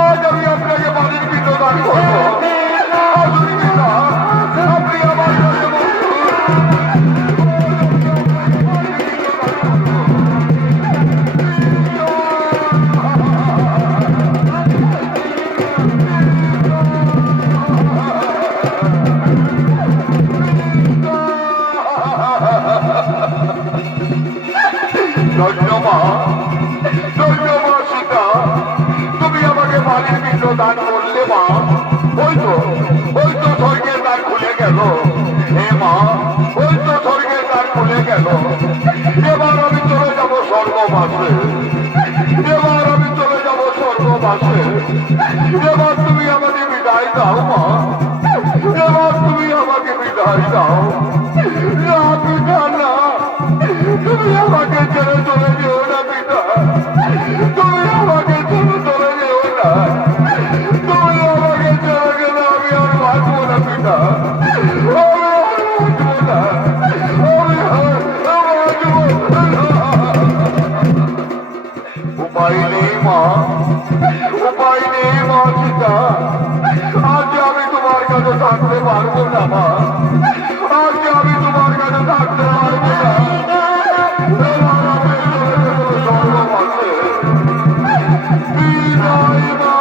আজ আমি আপনাকে বাড়ির পিণ্ড দান করবো। আসুন পিতা, আপনি আমার কাছে বসুন। ধন্যবাদ, ধন্যবাদ সীতা, তুমি আমাকে বাড়ির পিণ্ড দান করলে মা। ওই তো স্বর্গের দ্বার খুলে গেল। হে মা, ওই তো স্বর্গের দ্বার খুলে গেল। এবার আমি চলে যাব স্বর্গবাসে। এবার আমি চলে যাব স্বর্গবাসে। এবার তুমি আমাকে বিদায় দাও মা। এবার তুমি আমাকে বিদায় দাও। না পিতা না, তুমি আমাকে ছেড়ে চলে যেও না পিতা। তুমি আমাকে ছেড়ে চলে যেও না। তুমি আমাকে ছেড়ে গেলে আমি আর বাঁচবো না পিতা। আমি আর বাঁচবো না। আমি আর বাঁচবো না। উপায় নেই মা, উপায় নেই মা সীতা। আজ আমি তোমার কাছে থাকতে পারবো না মা। আজ আমি তোমার কাছে থাকতে পারবো না। এবার আমি চলে যাবো স্বর্গবাসে। বিদায় মা।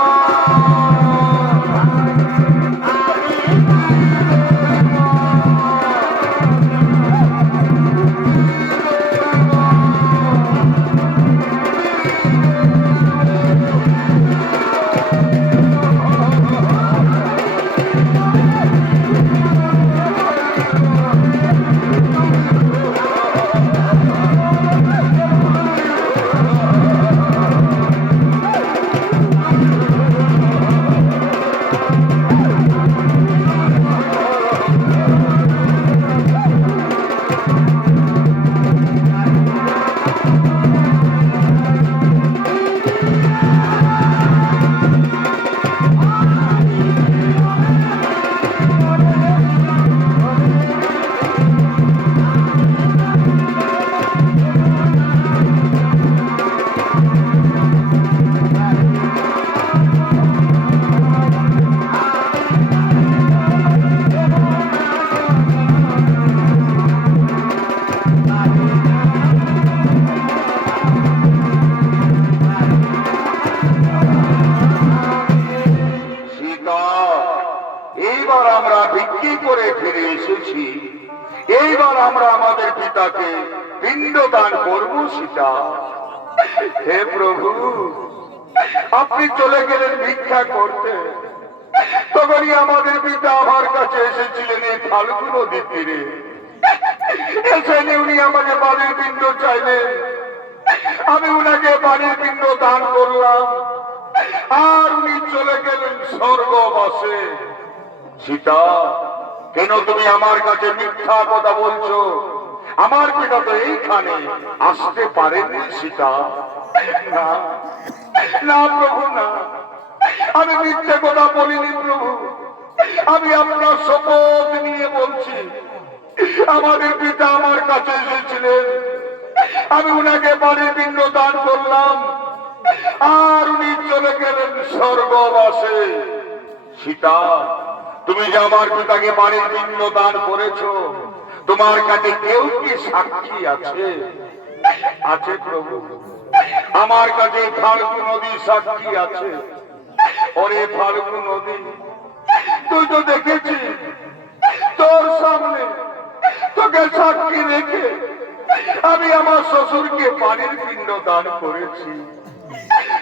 এইবার আমরা ভিক্ষি করে ফিরে এসেছি। এইবার আমরা আমাদের পিতাকে পিণ্ড দান করবো সীতা। হে প্রভু, আপনি চলে গেলেন ভিক্ষা করতে। তখনই আমাদের পিতা আমার কাছে এসেছিলেন এই ফাল্গু নদীর তীরে। এসে উনি আমাকে বাড়ির পিণ্ড চাইলেন। আমি উনাকে বাড়ির পিণ্ড দান করলাম। আর উনি চলে গেলেন স্বর্গবাসে। সীতা, কেন তুমি আমার কাছে মিথ্যা কথা বলছো? আমার পিতা তো এইখানে আসতে পারেননি সীতা। না না প্রভু, না, আমি মিথ্যে কথা বলিনি প্রভু। আমি আপনার শপথ নিয়ে বলছি, আমাদের পিতা আমার কাছে এসেছিলেন। আমি উনাকে বাড়ির পিণ্ড দান করলাম। আর উনি চলে গেলেন স্বর্গবাসে। সীতা, তুমি যে আমার পিতাকে বাড়ির পিণ্ড দান করেছো, তোমার কাছে কেউ কি সাক্ষী আছে? আছে প্রভু, আমার কাছে ফাল্গু নদী সাক্ষী আছে। ওরে ফাল্গু নদী, তুই তো দেখেছিস তোর সামনে তোকে সাক্ষী রেখে আমি আমার শ্বশুরকে বাড়ির পিণ্ড দান করেছি।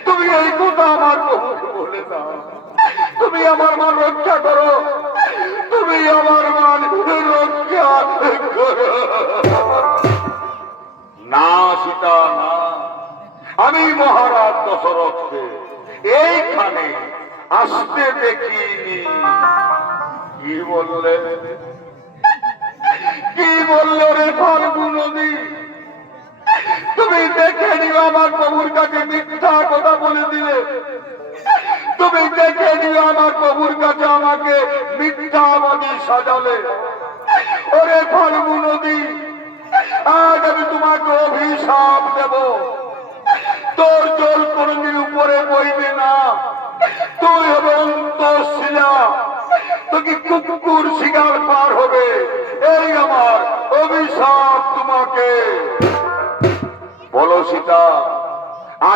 তুমি এই কথা আমার প্রভুকে বলে দাও। তুমি আমার মান রক্ষা করো। তুমি আমার মান রক্ষা করো। না সীতা, না, আমি মহারাজ দশরথকে এইখানে আসতে দেখিনি। কি বললে? কি বললো রে ফাল্গু নদী? তুমি দেখে নিও আমার প্রভুর কাছে মিথ্যা কথা বলে দিলে। তুমি দেখে নিও আমার প্রভুর কাছে আমাকে মিথ্যাবাদী সাজালে। ওরে ফাল্গু নদী, আজ আমি তোমাকে অভিশাপ দেব। তোর জল কোনদিন উপরে বইবে না।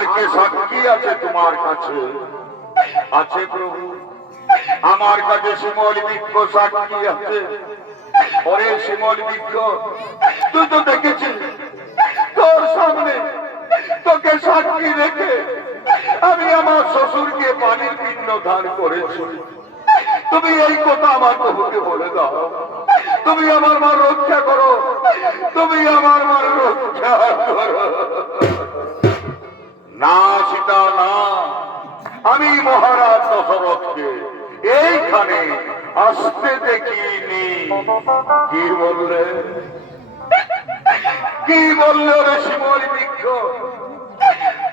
আর কে সাক্ষী আছে তোমার কাছে? আছে প্রভু, আমার কাছে শিমল বৃক্ষ সাক্ষী আছে। ওরে শিমল বৃক্ষ, তুই তো দেখেছিস তোর সামনে তোকে সাক্ষী রেখে আমি আমার শ্বশুরকে পানির পিণ্ড দান করেছি। তুমি এই কথা আমার প্রভুকে বলে দাও, তুমি আমার মা রক্ষা করো, তুমি আমার মা রক্ষা করো। না সীতা না, আমি মহারাজ দশরথকে এইখানে আসতে দেখিনি। কি বললে, কি বললে রে শিমল বৃক্ষ?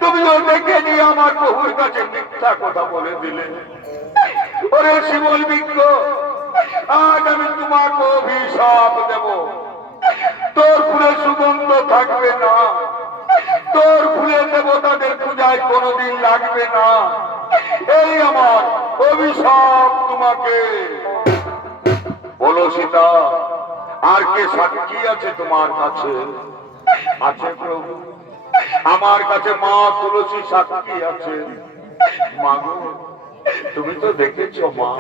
তুমিও দেখে নিয়ে আমার প্রভুর কাছে মিথ্যা কথা বলে দিলে। ওরে শিমল বৃক্ষ, আজ আমি তোমাকে অভিশাপ দেব। তোর ফুলে সুগন্ধ থাকবে না, তোর ফুলে দেবতাদের পূজায় কোনোদিন লাগবে না। এই আমার অভিশাপ তোমাকে। বলো সীতা, আর কে সাক্ষী আছে তোমার কাছে? আছে প্রভু, আমার কাছে মা তুলসী সাক্ষী আছে। মাগো, তুমি তো দেখেছো মা,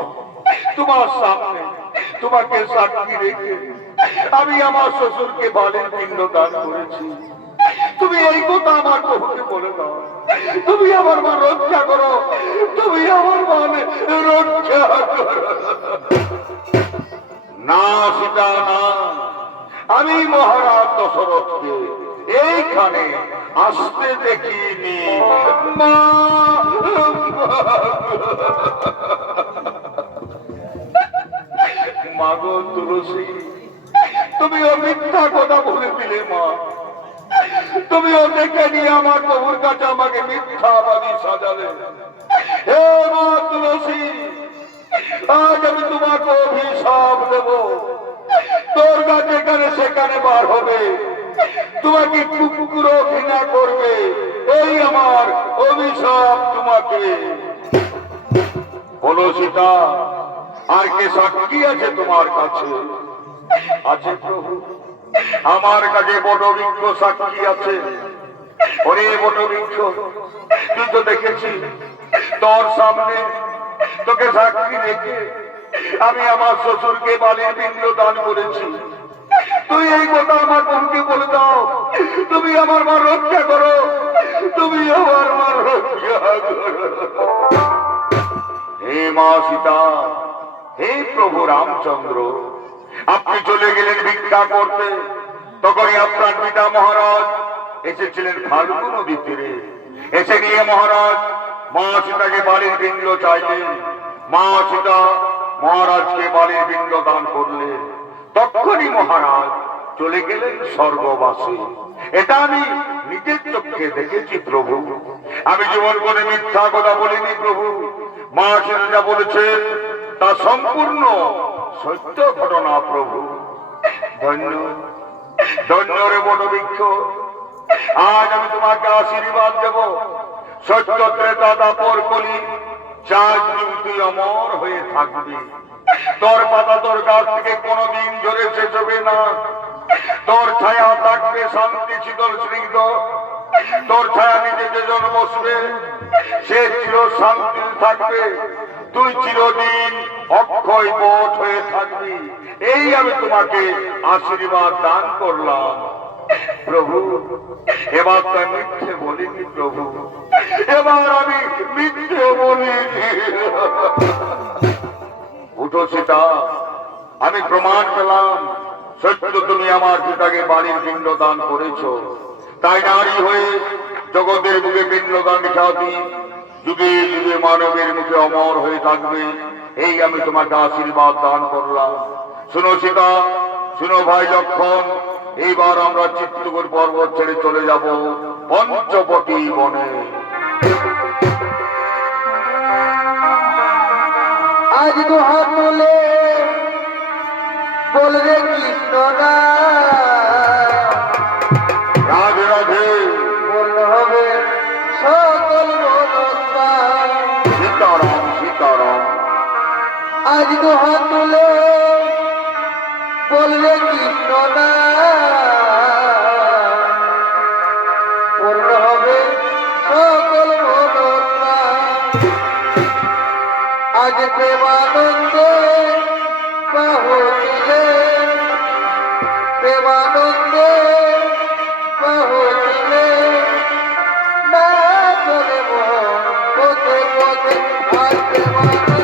তোমার সামনে তোমাকে সাক্ষী রেখে আমি আমার শ্বশুরকে বালির পিণ্ড দান করেছি। তুমি এই কথা আমার প্রভুকে বলে দাও, তুমি আমার মা রক্ষা করো, তুমি আমার মানে রক্ষা করো। না সীতা না, আমি মহারাজ দশরথকে এইখানে আসতে দেখিনি। মা, মাগো তুলসী, তুমিও মিথ্যা কথা বলে দিলে মা। তুমিও দেখে নিয়ে আমার প্রভুর কাছে আমাকে মিথ্যাবাদী সাজালে। হে মা তুলসী, আজ আমি তোমাকে অভিশাপ দেব। তোর কাছে যেখানে সেখানে বার হবে, তোমাকে কুকুরও ঘৃণা করবে। এই আমার অভিশাপ তোমাকে। বলো সীতা, আর কে সাক্ষী আছে তোমার কাছে? আছে প্রভু, আমার কাছে বটবৃক্ষ সাক্ষী আছে। ওরে বটবৃক্ষ, তুই তো দেখেছি তোর সামনে তোকে সাক্ষী রেখে আমি আমার শ্বশুরকে বালির পিণ্ড দান করেছি। তুই এই কথা আমার প্রভুকে বলে দাও, তুমি আমার মা রক্ষা করো, তুমি আমার মা রক্ষা করো। হে মা সীতা, হে প্রভু রামচন্দ্র, আপনি চলে গেলেন ভিক্ষা করতে, তখনই আপনার পিতা মহারাজ এসেছিলেন ফাল্গু নদী তীরে। এসে নিয়ে মহারাজ মা সীতাকে বালির পিণ্ড চাইলেন। মা সীতা মহারাজকে বালির পিণ্ড দান করলেন। তখনই মহারাজ চলে গেলেন স্বর্গবাসী। এটা আমি নিজের চোখে দেখেছি প্রভু, আমি জীবন করে মিথ্যা কথা বলিনি প্রভু। মা সীতা যা বলেছেন তা সম্পূর্ণ সত্য ঘটনা প্রভু। ধন্য ধন্য রে বটবৃক্ষ, আজ আমি তোমাকে আশীর্বাদ দেব। সত্য ত্রেতা দাপর কলি চার যুগ তুই অমর হয়ে থাকবি। তোর পাতা তোর গাছ থেকে কোনোদিন ঝরে শেষ হবে না। তোর ছায়া থাকবে শান্তি শীতল স্নিগ্ধ। তোর ছায়া নিচে যেজন বসবে সে চির শান্তি থাকবে। তুই চিরদিন অক্ষয় বট হয়ে থাকবি। এই আমি তোমাকে আশীর্বাদ দান করলাম প্রভু। এবার তো মিথ্যে বলিনি প্রভু, এবার আমি মিথ্যে বলিনি। উঠো সীতা, আমি প্রমাণ পেলাম সত্য তুমি আমার পিতাকে বালির পিণ্ড দান করেছ। তাই নারী হয়ে জগতের বুকে পিণ্ড দান খ্যাতি যুগে যুগে মানবের মুখে অমর হয়ে থাকবে। এই আমি তোমাকে আশীর্বাদ দান করলাম। শুনো সীতা, শুনো ভাই লক্ষণ, এইবার আমরা চিত্রকূট পর্বত ছেড়ে চলে যাব পঞ্চবটী বনে। আজ তো হাত তুলে বলবে কৃষ্ণ রাধে রাধে বললে হবে সকল মনস্কার। সীতারাম সীতারাম। আজ তো হাত তুলে বলবে কৃষ্ণ বললে হবে সকল আজ প্রেমানন্দে বাহুতিলে প্রেমানন্দে বাহুতিলে না চলে মন পথে পথে আর প্রেমানন্দে